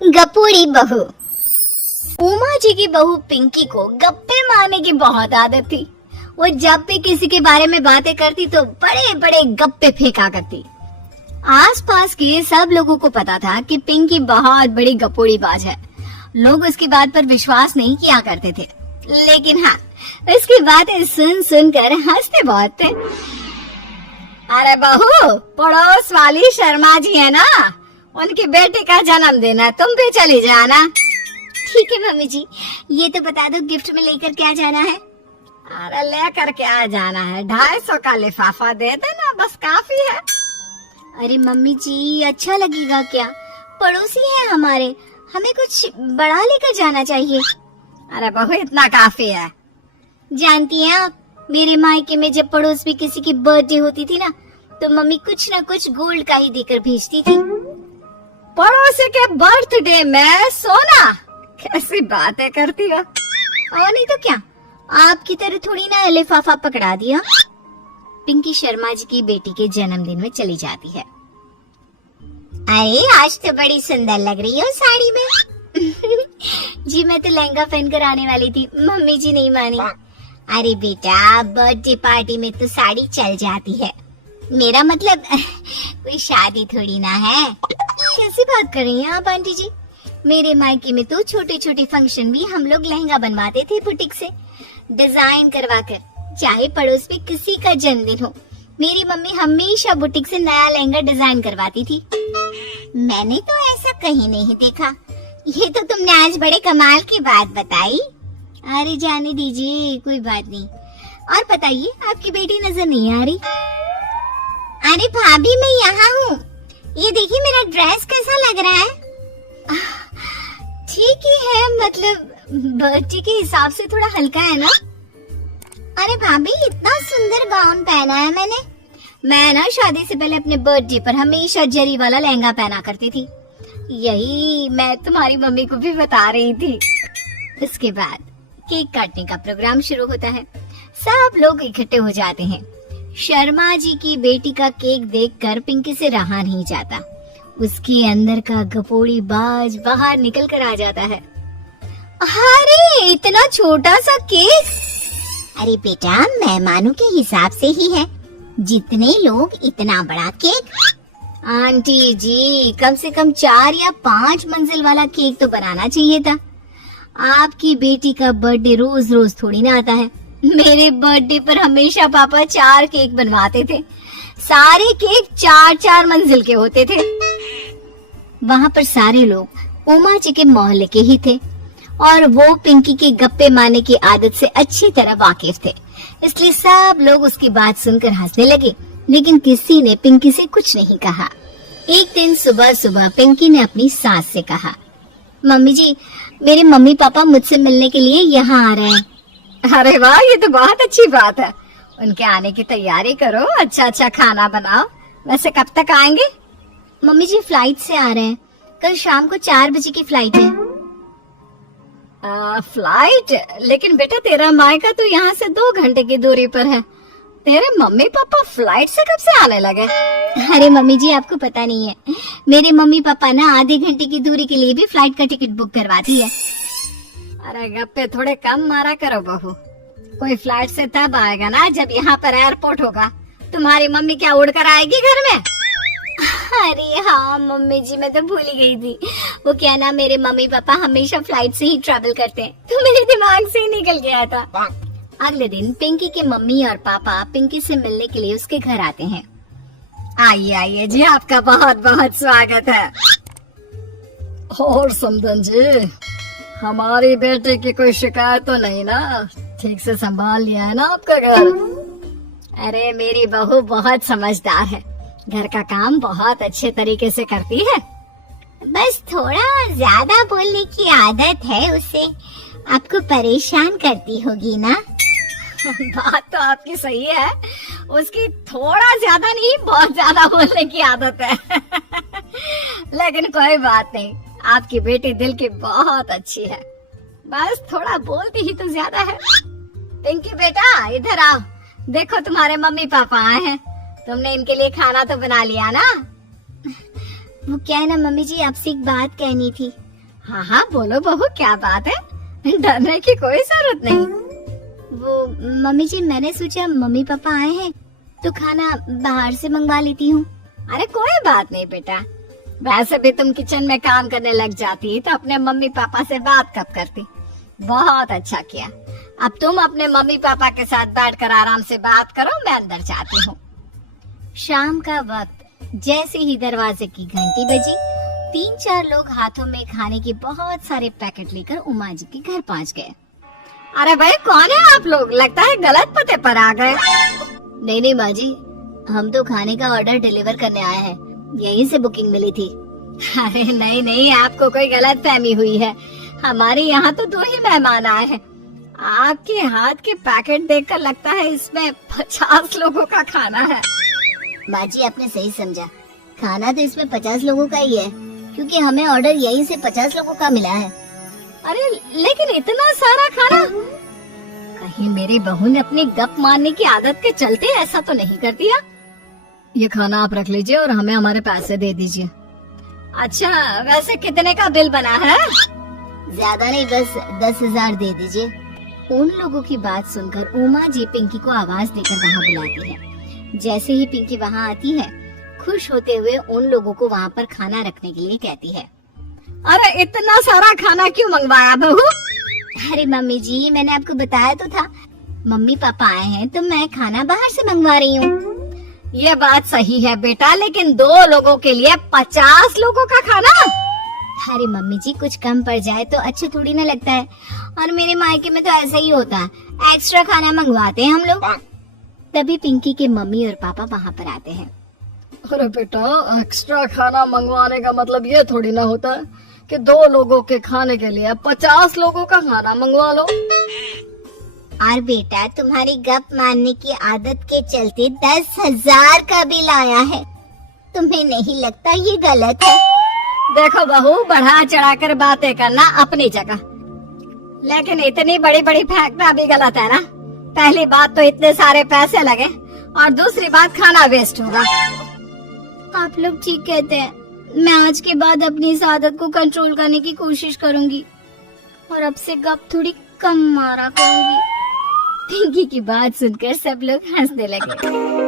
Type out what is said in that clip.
गपोड़ी बहू। उमा जी की बहू पिंकी को गप्पे मारने की बहुत आदत थी। वो जब भी किसी के बारे में बातें करती तो बड़े बड़े गप्पे फेंका करती। आसपास के सब लोगों को पता था कि पिंकी बहुत बड़ी गपोड़ी बाज है। लोग उसकी बात पर विश्वास नहीं किया करते थे, लेकिन हाँ, उसकी बातें सुन सुनकर हंसते बहुत थे। अरे बहू, पड़ोस वाली शर्मा जी है ना, उनकी बेटी का जन्मदिन है, तुम भी चली जाना। ठीक है मम्मी जी, ये तो बता दो गिफ्ट में लेकर क्या जाना है? अरे लेकर क्या जाना है, 250 का लिफाफा दे देना, बस काफी है। अरे मम्मी जी, अच्छा लगेगा क्या? पड़ोसी है हमारे, हमें कुछ बड़ा लेकर जाना चाहिए। अरे बहू, इतना काफी है। जानती हैं आप, मेरे मायके में जब पड़ोस में किसी की बर्थडे होती थी ना, तो मम्मी कुछ न कुछ गोल्ड का ही देकर भेजती थी। पड़ोसी के बर्थडे में सोना? कैसी बातें करती हो। और नहीं तो क्या, आपकी तरह थोड़ी ना लिफाफा पकड़ा दिया। पिंकी शर्मा जी की बेटी के जन्मदिन में चली जाती है। अरे आज तो बड़ी सुंदर लग रही हो साड़ी में। जी मैं तो लहंगा पहनकर आने वाली थी, मम्मी जी नहीं मानी। अरे बेटा, बर्थडे पार्टी में तो साड़ी चल जाती है, मेरा मतलब कोई शादी थोड़ी ना है। कैसी बात कर रही हैं आप आंटी जी? मेरे मायके में तो छोटे छोटे फंक्शन भी हम लोग लहंगा बनवाते थे बुटीक से डिजाइन करवाकर, चाहे पड़ोस में किसी का जन्मदिन हो। मेरी मम्मी हमेशा बुटीक से नया लहंगा डिजाइन करवाती थी। मैंने तो ऐसा कहीं नहीं देखा, ये तो तुमने आज बड़े कमाल की बात बताई। अरे जाने दीजिए, कोई बात नहीं। और बताइए, आपकी बेटी नजर नहीं आ रही? अरे भाभी, मैं यहाँ हूँ, ये देखिए मेरा ड्रेस कैसा लग रहा है? ठीक ही है, मतलब बर्थडे के हिसाब से थोड़ा हल्का है ना। अरे भाभी, इतना सुंदर गाउन पहना है मैंने। मैं ना शादी से पहले अपने बर्थडे पर हमेशा जरी वाला लहंगा पहना करती थी, यही मैं तुम्हारी मम्मी को भी बता रही थी। इसके बाद केक काटने का प्रोग्राम शुरू होता है। सब लोग इकट्ठे हो जाते हैं। शर्मा जी की बेटी का केक देखकर पिंकी से रहा नहीं जाता। उसके अंदर का गपोड़ी बाज बाहर निकल कर आ जाता है। अरे इतना छोटा सा केक! अरे बेटा, मेहमानों के हिसाब से ही है, जितने लोग इतना बड़ा केक। आंटी जी, कम से कम 4 या 5 मंजिल वाला केक तो बनाना चाहिए था। आपकी बेटी का बर्थडे रोज रोज थोड़ी ना आता है। मेरे बर्थडे पर हमेशा पापा 4 केक बनवाते थे, सारे केक 4-4 मंजिल के होते थे। वहाँ पर सारे लोग उमा जी के मोहल्ले के ही थे और वो पिंकी के गप्पे मारने की आदत से अच्छी तरह वाकिफ थे, इसलिए सब लोग उसकी बात सुनकर हंसने लगे, लेकिन किसी ने पिंकी से कुछ नहीं कहा। एक दिन सुबह सुबह पिंकी ने अपनी सास से कहा, मम्मी जी, मेरे मम्मी पापा मुझसे मिलने के लिए यहाँ आ रहे हैं। अरे वाह, ये तो बहुत अच्छी बात है, उनके आने की तैयारी करो, अच्छा अच्छा खाना बनाओ। वैसे कब तक आएंगे? मम्मी जी फ्लाइट से आ रहे हैं, कल शाम को 4 बजे की फ्लाइट है। फ्लाइट? लेकिन बेटा, तेरा मायका तो यहाँ से 2 घंटे की दूरी पर है, तेरे मम्मी पापा फ्लाइट से कब से आने लगे? अरे मम्मी जी, आपको पता नहीं है, मेरे मम्मी पापा ना आधे घंटे की दूरी के लिए भी फ्लाइट का टिकट बुक करवाती है। अरे गप्पे थोड़े कम मारा करो बहू, कोई फ्लाइट से तब आएगा ना जब यहाँ पर एयरपोर्ट होगा। तुम्हारी मम्मी क्या उड़कर आएगी घर में? अरे हाँ मम्मी जी, मैं तो भूल ही गई थी। वो क्या ना, मेरे मम्मी पापा हमेशा फ्लाइट से ही ट्रैवल करते हैं, तो मेरे दिमाग से ही निकल गया था। अगले दिन पिंकी के मम्मी और पापा पिंकी से मिलने के लिए उसके घर आते हैं। आइए आइए जी, आपका बहुत बहुत स्वागत है। और समधन जी, हमारी बेटे की कोई शिकायत तो नहीं ना? ठीक से संभाल लिया है ना आपका घर? अरे मेरी बहू बहुत समझदार है, घर का काम बहुत अच्छे तरीके से करती है, बस थोड़ा ज्यादा बोलने की आदत है उसे, आपको परेशान करती होगी ना? बात तो आपकी सही है, उसकी थोड़ा ज्यादा नहीं बहुत ज्यादा बोलने की आदत है। लेकिन कोई बात नहीं, आपकी बेटी दिल की बहुत अच्छी है, बस थोड़ा बोलती ही तो ज्यादा है। पिंकी बेटा, इधर आओ, देखो तुम्हारे मम्मी पापा आए हैं, तुमने इनके लिए खाना तो बना लिया ना? वो क्या है ना मम्मी जी, आपसे एक बात कहनी थी। हाँ हाँ बोलो बहू, क्या बात है, डरने की कोई जरूरत नहीं। वो मम्मी जी, मैंने सोचा मम्मी पापा आए हैं तो खाना बाहर से मंगवा लेती हूँ। अरे कोई बात नहीं बेटा, वैसे भी तुम किचन में काम करने लग जाती तो अपने मम्मी पापा से बात कब करती। बहुत अच्छा किया। अब तुम अपने मम्मी पापा के साथ बैठकर आराम से बात करो, मैं अंदर जाती हूँ। शाम का वक्त जैसे ही दरवाजे की घंटी बजी, 3-4 लोग हाथों में खाने के बहुत सारे पैकेट लेकर उमा जी के घर पहुँच गए। अरे भाई कौन है आप लोग, लगता है गलत पते पर आ गए। नहीं माँ जी, हम तो खाने का ऑर्डर डिलीवर करने आए हैं, यहीं से बुकिंग मिली थी। अरे नहीं, आपको कोई गलत फहमी हुई है, हमारे यहाँ तो 2 ही मेहमान आए हैं। आपके हाथ के पैकेट देखकर लगता है इसमें 50 लोगों का खाना है। माँ जी आपने सही समझा, खाना तो इसमें 50 लोगों का ही है, क्योंकि हमें ऑर्डर यहीं से 50 लोगों का मिला है। अरे लेकिन इतना सारा खाना, कहीं मेरी बहू ने अपनी गप मारने की आदत के चलते ऐसा तो नहीं कर दिया। ये खाना आप रख लीजिए और हमें हमारे पैसे दे दीजिए। अच्छा वैसे कितने का बिल बना है? ज्यादा नहीं, बस 10,000 दे दीजिए। उन लोगों की बात सुनकर उमा जी पिंकी को आवाज देकर वहाँ बुलाती है। जैसे ही पिंकी वहाँ आती है, खुश होते हुए उन लोगों को वहाँ पर खाना रखने के लिए कहती है। अरे इतना सारा खाना क्यों मंगवाया बहू? अरे मम्मी जी, मैंने आपको बताया तो था, मम्मी पापा आए हैं तो मैं खाना बाहर से मंगवा रही हूँ। ये बात सही है बेटा, लेकिन 2 लोगों के लिए 50 लोगों का खाना? अरे मम्मी जी, कुछ कम पड़ जाए तो अच्छा थोड़ी ना लगता है, और मेरे मायके में तो ऐसा ही होता है, एक्स्ट्रा खाना मंगवाते हैं हम लोग। तभी पिंकी के मम्मी और पापा वहाँ पर आते हैं। अरे बेटा, एक्स्ट्रा खाना मंगवाने का मतलब ये थोड़ी ना होता है कि 2 लोगों के खाने के लिए 50 लोगों का खाना मंगवा लो। और बेटा, तुम्हारी गप मारने की आदत के चलते 10,000 का बिल आया है, तुम्हें नहीं लगता ये गलत है? देखो बहू, बढ़ा चढ़ाकर बातें करना अपनी जगह, लेकिन इतनी बड़ी बड़ी फेंकना भी गलत है ना। पहली बात तो इतने सारे पैसे लगे, और दूसरी बात खाना वेस्ट होगा। आप लोग ठीक कहते हैं, मैं आज के बाद अपनी इस आदत को कंट्रोल करने की कोशिश करूंगी और अब से गप थोड़ी कम मारा करूंगी। पिंकी की बात सुनकर सब लोग हंसने लगे।